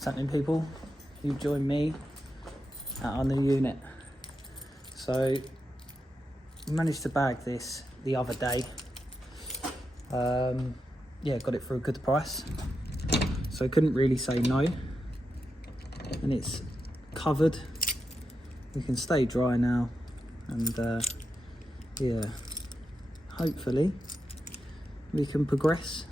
What's happening, people? You've joined me at our new unit. So we managed to bag this the other day. Yeah, got it for a good price, so couldn't really say no. And it's covered, we can stay dry now, and yeah, hopefully we can progress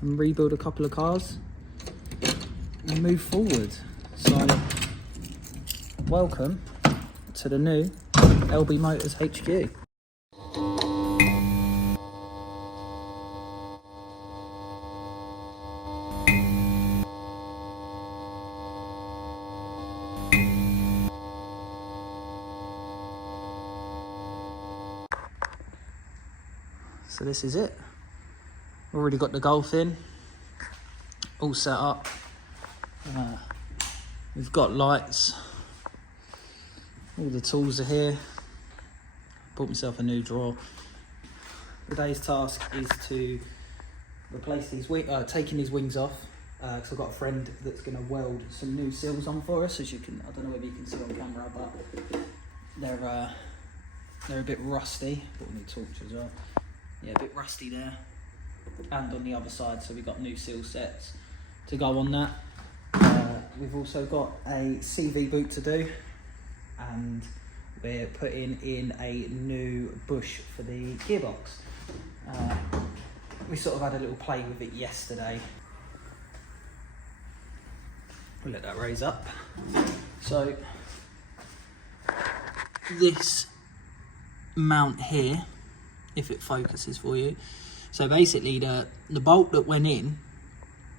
and rebuild a couple of cars and move forward. So welcome to the new LBMotors HQ. So this is it. Already got the Golf in, all set up. We've got lights, all the tools are here. Bought myself a new drawer. Today's task is to replace these taking these wings off, because I've got a friend that's going to weld some new seals on for us. As you can, I don't know whether you can see on camera, but they're a bit rusty. Got a new torch as well. Yeah, a bit rusty there, and on the other side, so we've got new seal sets to go on that. We've also got a CV boot to do, and we're putting in a new bush for the gearbox. We sort of had a little play with it yesterday. We'll let that raise up. So this mount here, if it focuses for you. So basically the bolt that went in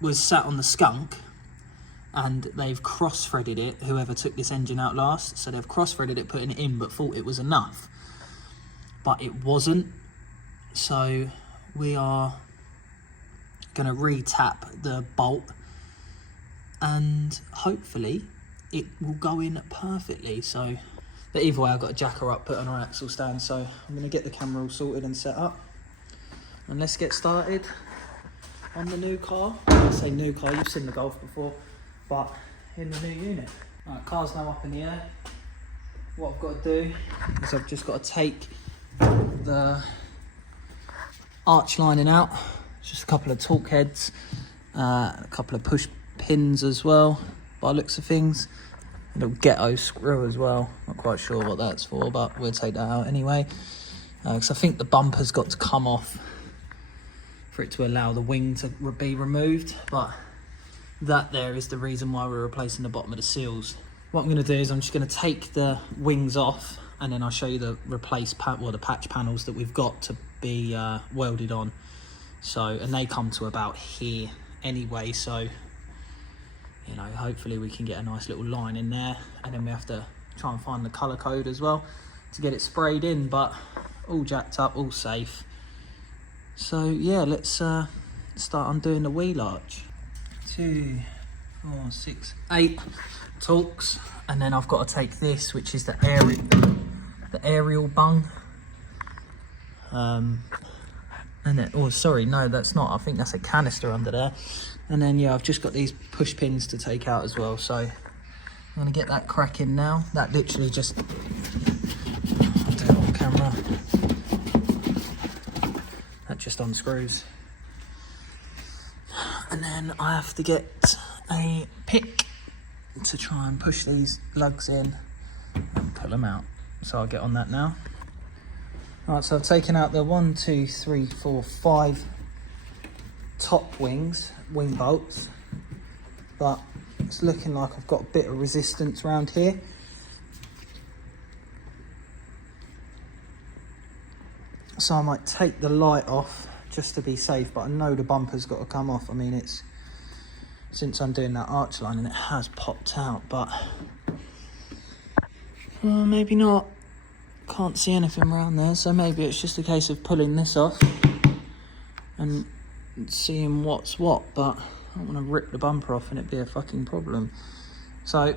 was sat on the skunk, and they've cross-threaded it, whoever took this engine out last. So they've cross-threaded it, putting it in, but thought it was enough. But it wasn't. So we are going to re-tap the bolt, and hopefully it will go in perfectly. So, but either way, I've got to jack her up, put on her axle stand, so I'm going to get the camera all sorted and set up. And let's get started on the new car. I say new car, you've seen the Golf before, but in the new unit. Right, car's now up in the air. What I've got to do is I've just got to take the arch lining out. It's just a couple of torque heads, a couple of push pins as well, by the looks of things. A little ghetto screw as well. Not quite sure what that's for, but we'll take that out anyway. Because I think the bumper's got to come off for it to allow the wing to be removed. But that there is the reason why we're replacing the bottom of the seals. What I'm going to do is I'm just going to take the wings off, and then I'll show you the the patch panels that we've got to be welded on. So, and they come to about here anyway, so you know, hopefully we can get a nice little line in there, and then we have to try and find the colour code as well to get it sprayed in, but all jacked up, all safe. So yeah, let's start undoing the wheel arch. 2, 4, 6, 8 torques, and then I've got to take this, which is the aerial bung. And then, oh sorry, no that's not, I think that's a canister under there. And then yeah, I've just got these push pins to take out as well, so I'm going to get that cracking now. That literally just, I'll do it on camera, that just unscrews. And then I have to get a pick to try and push these lugs in and pull them out. So I'll get on that now. Right, so I've taken out the 1, 2, 3, 4, 5 top wing bolts, but it's looking like I've got a bit of resistance around here. So I might take the light off just to be safe, but I know the bumper's got to come off. I mean, it's, since I'm doing that arch line, and it has popped out, but maybe not. Can't see anything around there, so maybe it's just a case of pulling this off and seeing what's what, but I don't want to rip the bumper off and it'd be a fucking problem. So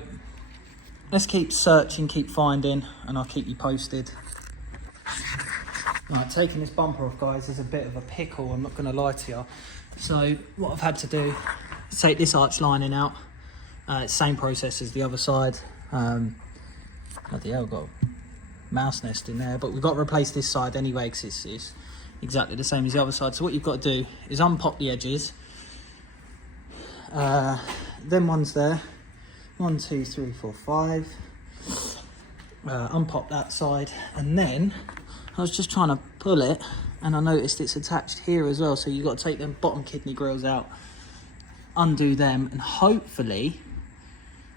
let's keep searching, keep finding, and I'll keep you posted. Right, taking this bumper off, guys, is a bit of a pickle, I'm not going to lie to you. So what I've had to do is take this arch lining out, Same process as the other side. Bloody hell, got a mouse nest in there, but we've got to replace this side anyway because it's exactly the same as the other side. So what you've got to do is unpop the edges. Them ones there, 1, 2, 3, 4, 5. Unpop that side, and then I was just trying to pull it and I noticed it's attached here as well, so you've got to take them bottom kidney grills out, undo them, and hopefully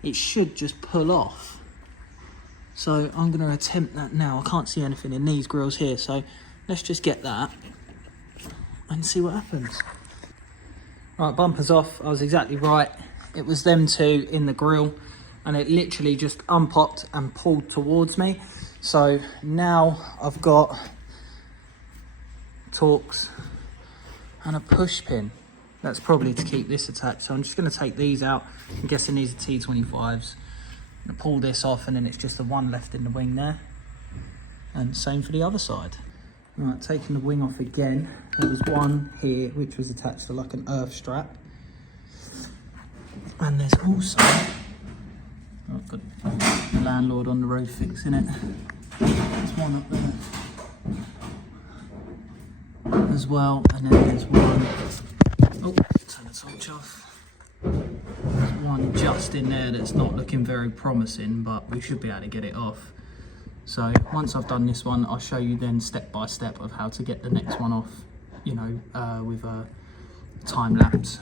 it should just pull off. So I'm going to attempt that now. I can't see anything in these grills here, so let's just get that and see what happens. Right, bumper's off. I was exactly right. It was them two in the grill, and it literally just unpopped and pulled towards me. So now I've got Torx and a push pin. That's probably to keep this attached. So I'm just going to take these out. I'm guessing these are T25s. I'm going to pull this off, and then it's just the one left in the wing there. And same for the other side. Right, taking the wing off again. There was one here which was attached to like an earth strap. And there's also, I've got the landlord on the road fixing it. There's one up there as well, and then there's one, oh, turn the torch off. There's one just in there that's not looking very promising, but we should be able to get it off. So once I've done this one, I'll show you then step by step of how to get the next one off, you know, with a time lapse.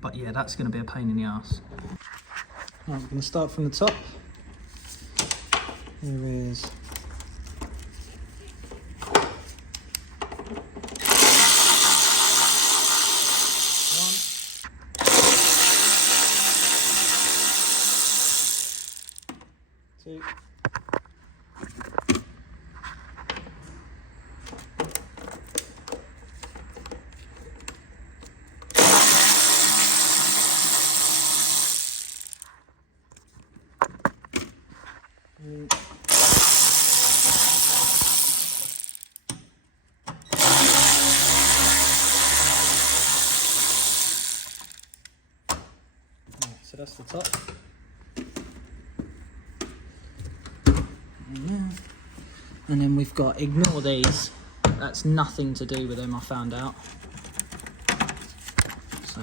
But yeah, that's going to be a pain in the ass. Right, we're going to start from the top. Here is one, 2. So that's the top. Yeah. And then we've got, ignore these, that's nothing to do with them, I found out. So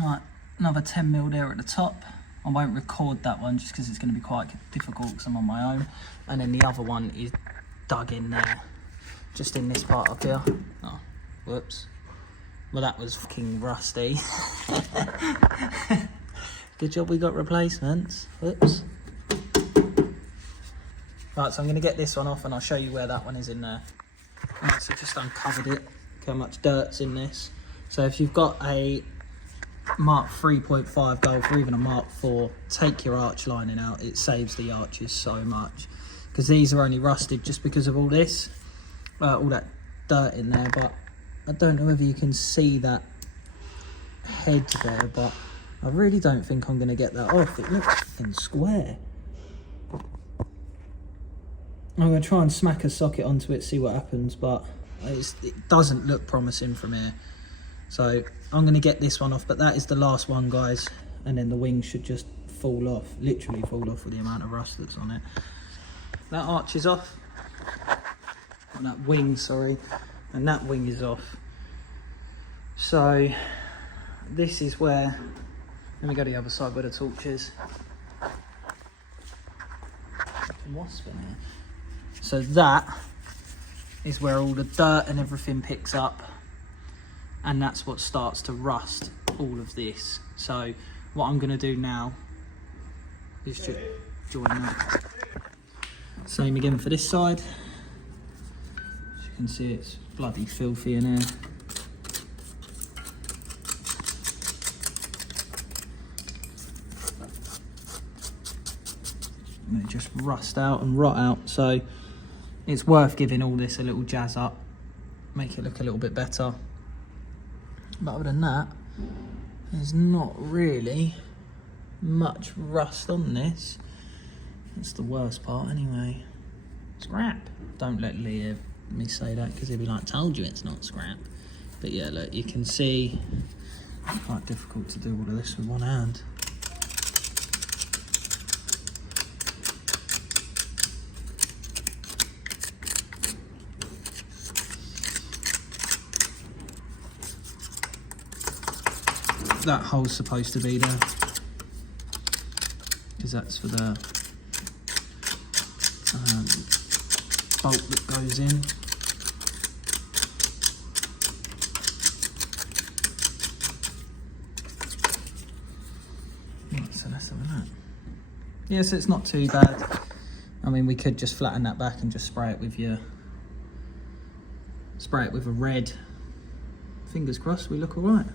right, another 10mm there at the top. I won't record that one just because it's going to be quite difficult because I'm on my own. And then the other one is dug in there, just in this part up here. Oh, whoops. Well, that was fucking rusty. Good job we got replacements. Whoops. Right, so I'm going to get this one off and I'll show you where that one is in there. Right, so just uncovered it. Look how much dirt's in this. So if you've got a Mark 3.5 Golf or even a Mark 4, take your arch lining out. It saves the arches so much, because these are only rusted just because of all this, all that dirt in there. But I don't know whether you can see that head there, but I really don't think I'm going to get that off. It looks fucking square. I'm going to try and smack a socket onto it, see what happens, but it doesn't look promising from here. So I'm going to get this one off, but that is the last one, guys. And then the wing should just fall off, literally fall off with the amount of rust that's on it. That arch is off. Or that wing, sorry. And that wing is off. So this is where, let me go to the other side where the torch is. Wasp in here. So that is where all the dirt and everything picks up. And that's what starts to rust all of this. So what I'm going to do now is just join that. Same again for this side. As you can see, it's bloody filthy in here. And they just rust out and rot out. So it's worth giving all this a little jazz up, make it look a little bit better. But other than that, there's not really much rust on this. That's the worst part anyway. Scrap. Don't let Lee hear me say that, because he'll be like, told you it's not scrap. But yeah, look, you can see it's quite difficult to do all of this with one hand. That hole's supposed to be there, because that's for the bolt that goes in. Right, so that's some of that. Yeah, so it's not too bad. I mean, we could just flatten that back and just spray it with a red. Fingers crossed we look all right.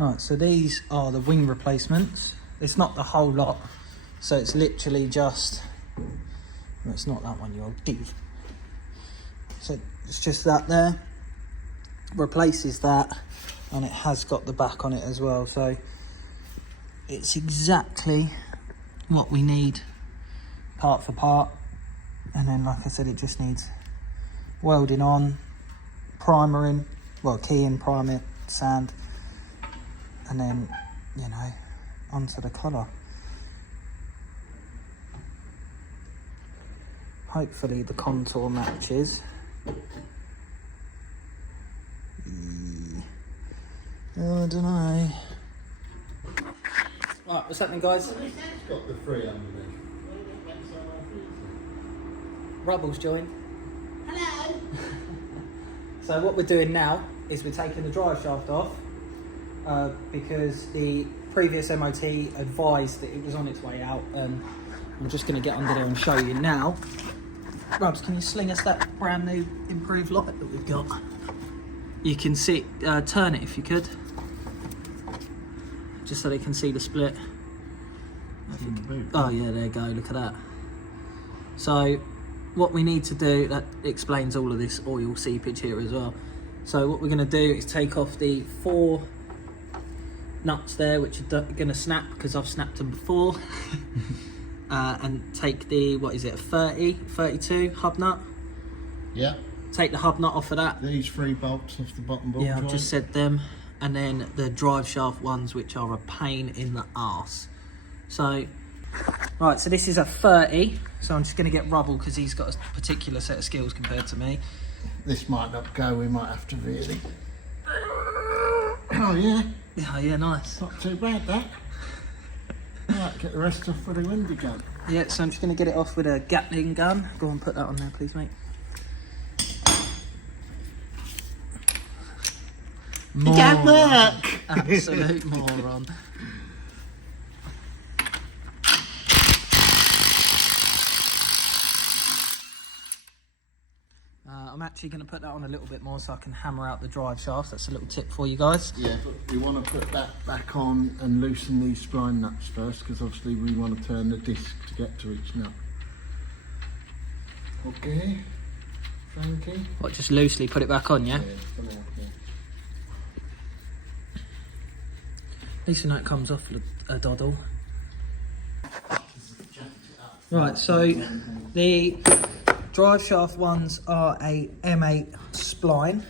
Right, so these are the wing replacements. It's not the whole lot, so it's literally just, well, it's not that one, you old div. So it's just that there, replaces that, and it has got the back on it as well. So it's exactly what we need, part for part. And then, like I said, it just needs welding on, primering, well, keying, primer, sand, and then, you know, onto the colour. Hopefully the contour matches. Oh, I don't know. Right, what's happening, guys? It's got the free underneath. Rubble's joined. Hello. So what we're doing now is we're taking the drive shaft off, because the previous MOT advised that it was on its way out. I'm just going to get under there and show you now. Rubs, can you sling us that brand new improved light that we've got? You can see, turn it if you could, just so they can see the split. Oh yeah, there you go, look at that. So what we need to do, that explains all of this oil seepage here as well. So what we're going to do is take off the 4 nuts there, which are going to snap because I've snapped them before. And take the, what is it, a 32 hub nut? Yeah. Take the hub nut off of that. These 3 bolts off the bottom bolt. Yeah, I've joint. just said them. And then the drive shaft ones, which are a pain in the arse. So, right, so this is a 30. So I'm just going to get Rubble because he's got a particular set of skills compared to me. This might not go, we might have to really. Oh yeah. Yeah, yeah, nice. Not too bad that. Right, get the rest off with a windy gun. Yeah, so I'm just going to get it off with a Gatling gun. Go on, put that on there, please, mate. Get back! Absolute moron. I'm actually going to put that on a little bit more so I can hammer out the drive shafts. That's a little tip for you guys. Yeah, but we want to put that back on and loosen these spline nuts first, because obviously we want to turn the disc to get to each nut. Okay, Frankie? What, just loosely put it back on, yeah? Yeah, for now, yeah. At least when that comes off a doddle. Right, so the drive shaft ones are a M8 spline.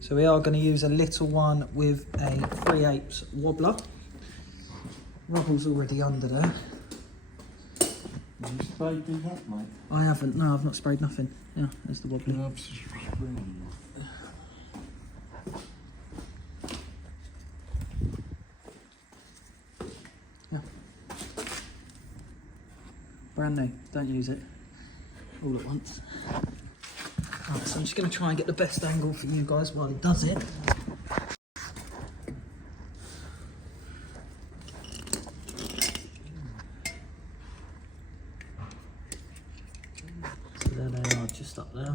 So we are going to use a little one with a 3/8 wobbler. Rubble's already under there. Have you sprayed these up, mate? I haven't, no, I've not sprayed nothing. Yeah, there's the wobbler. Gloves. Yeah. Brand new, don't use it all at once. Right, so I'm just going to try and get the best angle for you guys while he does it. So there they are, just up there.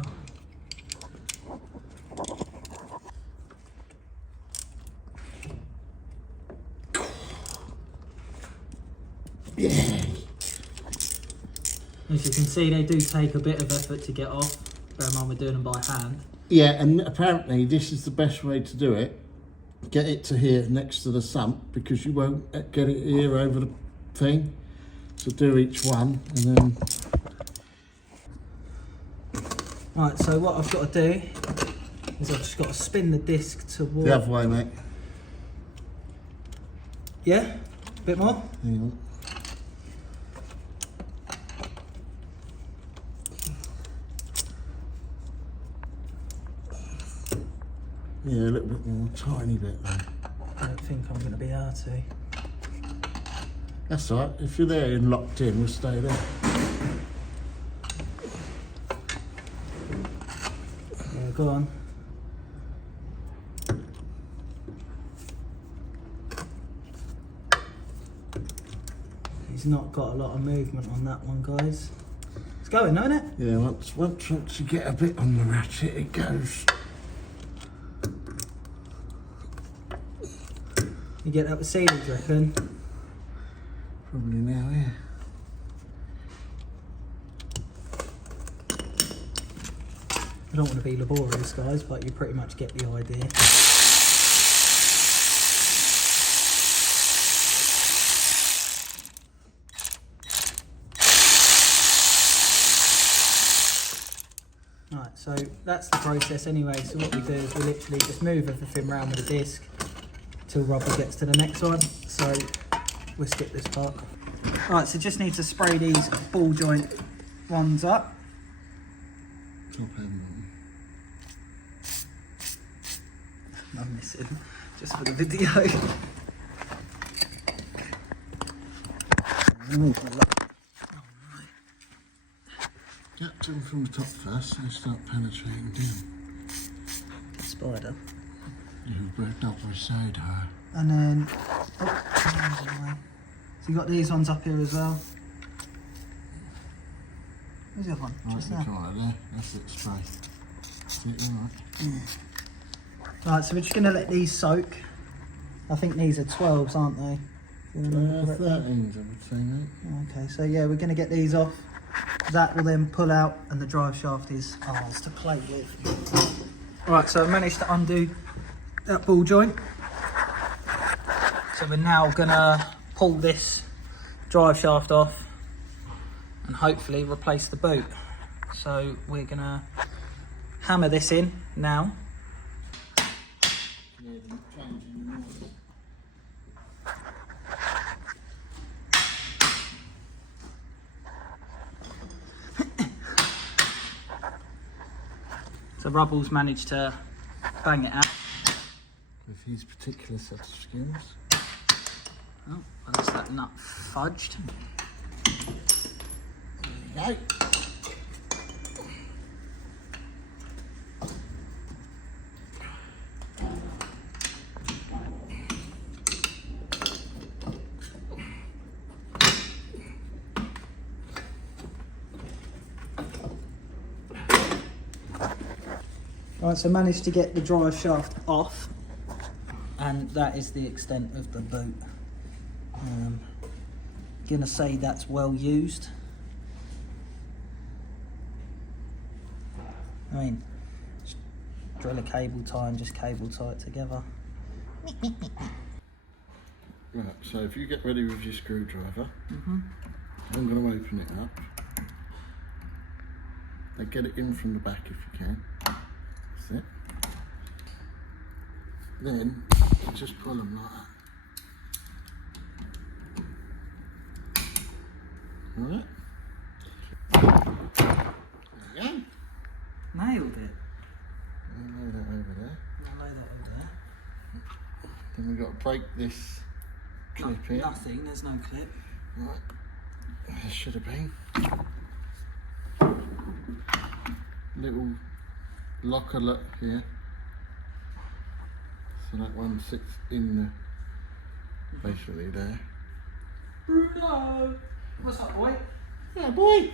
Yeah. As you can see, they do take a bit of effort to get off. Bear in mind we're doing them by hand. Yeah, and apparently this is the best way to do it. Get it to here next to the sump, because you won't get it here over the thing. So do each one and then... Right, so what I've got to do is I've just got to spin the disc towards... The other way, mate. Yeah? A bit more? Hang on. Yeah, a little bit more, tiny bit though. I don't think I'm going to be able to. That's all right, if you're there and locked in, we'll stay there. Yeah, go on. He's not got a lot of movement on that one, guys. It's going, isn't it? Yeah, once you get a bit on the ratchet, it goes. You get that with sealing, do you reckon? Probably now, yeah. I don't want to be laborious, guys, but you pretty much get the idea. Right, so that's the process anyway. So what we do is we literally just move everything around with the disc till rubber gets to the next one. So we'll skip this part. Right, so just need to spray these ball joint ones up. Top end one. I'm missing, just for the video. Get them from the top first, so they start penetrating down. Spider. You've broken up beside her. And then, oh, so you got these ones up here as well. Where's the other one? Right, Just the there. corner there. That's it, spray. See it there, right? Right, so we're just going to let these soak. I think these are 12s, aren't they? 13s, I would say, mate. Okay, so yeah, we're going to get these off. That will then pull out and the drive shaft is ours to play with. Right, so I managed to undo that ball joint. So we're now going to pull this drive shaft off and hopefully replace the boot. So we're going to hammer this in now. So Rubble's managed to bang it out. With his particular set of skills. Oh, that's that nut fudged. There you go. Right, so managed to get the drive shaft off, and that is the extent of the boot. Gonna say that's well used. I mean, just drill a cable tie and just cable tie it together. Right, so if you get ready with your screwdriver, I'm going to open it up. Now get it in from the back if you can. That's it. Then you just pull them like that. Alright. There you go. Nailed it. I'll lay that over there. I'll lay that over there. Then we've got to break this clip here. Nothing, there's no clip. Right. There should have been. Little locker look here. So that one sits in the, basically there. Bruno! What's up, boy? Yeah, boy!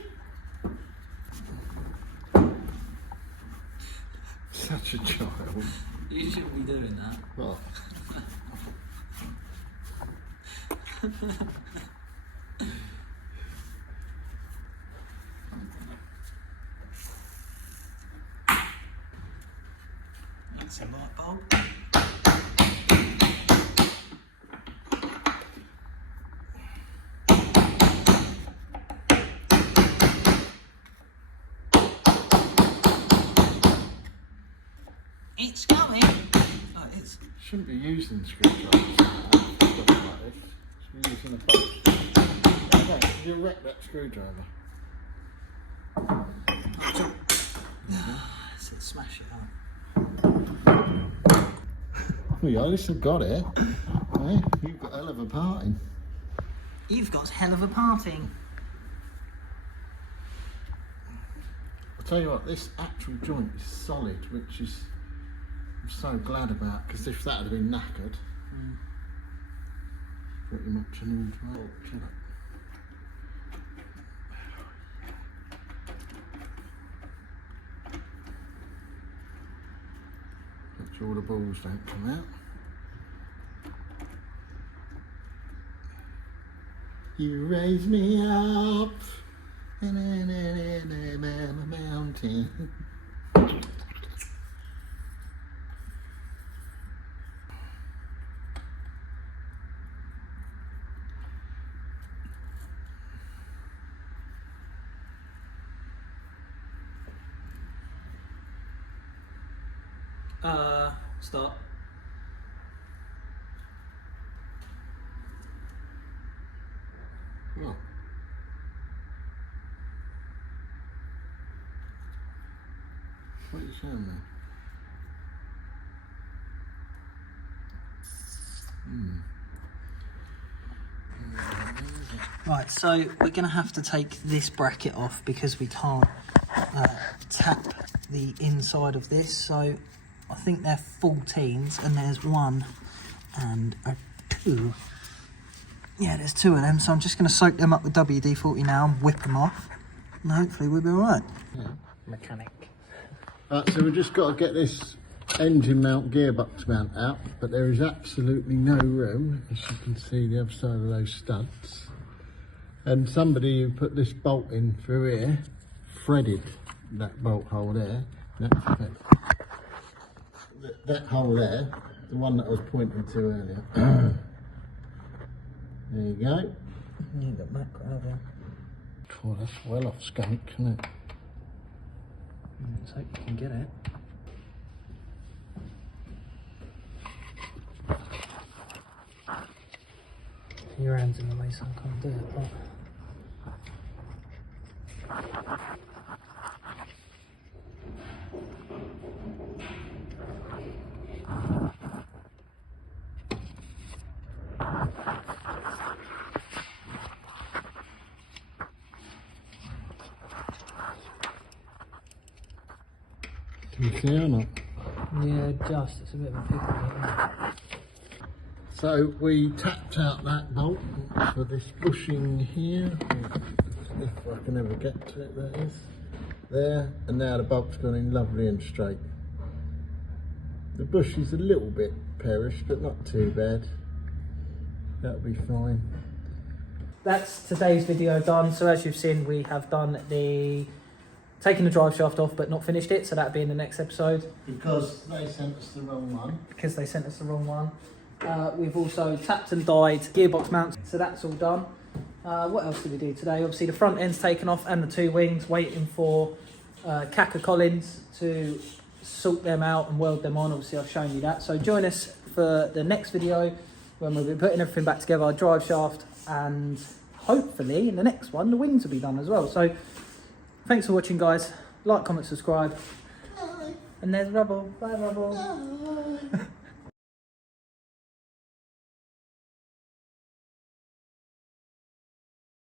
Such a child. You shouldn't be doing that. What? That's a light bulb. It's going. Oh, it is. Shouldn't be using screwdrivers like this. Should be using a bolt. Okay, you wreck that screwdriver. So smash it up. Well, you honestly got it. Hey, you've got a hell of a party. You've got a hell of a parting. I'll tell you what, this actual joint is solid, which is I'm so glad about, because if that had been knackered, pretty much an old way. Shut up. Make sure all the balls don't come out. You raise me up in a mountain. Start. What? What are you showing me? Right, so we're going to have to take this bracket off because we can't tap the inside of this. So I think they're 14s and there's 1 and a 2. Yeah, there's 2 of them. So I'm just going to soak them up with WD-40 now and whip them off. And hopefully we'll be all right. Yeah. Mechanic. Right, so we've just got to get this engine mount, gearbox mount out, but there is absolutely no room, as you can see the other side of those studs. And somebody who put this bolt in through here threaded that bolt hole there. That hole there, the one that I was pointing to earlier. There you go. You got macro, have you? Oh, that's well off skunk, isn't it? Let's hope you can get it. Your hand's in the way, so I can't do it. But... Can you see or not? Yeah, just. It's a bit of a pickle. So we tapped out that bolt for this bushing here, if I can ever get to it, that is. There, and now the bolt's gone in lovely and straight. The bush is a little bit perished, but not too bad. That'll be fine. That's today's video done. So as you've seen, we have done taken the drive shaft off but not finished it, so that'll be in the next episode. Because they sent us the wrong one. We've also tapped and dyed gearbox mounts, so that's all done. What else did we do today? Obviously the front end's taken off and the 2 wings, waiting for Cabe Collins to sort them out and weld them on. Obviously I've shown you that. So join us for the next video when we'll be putting everything back together, our drive shaft, and hopefully in the next one the wings will be done as well. So thanks for watching, guys. Like, comment, subscribe. Bye. And there's Rubble. Bye, Rubble. Bye.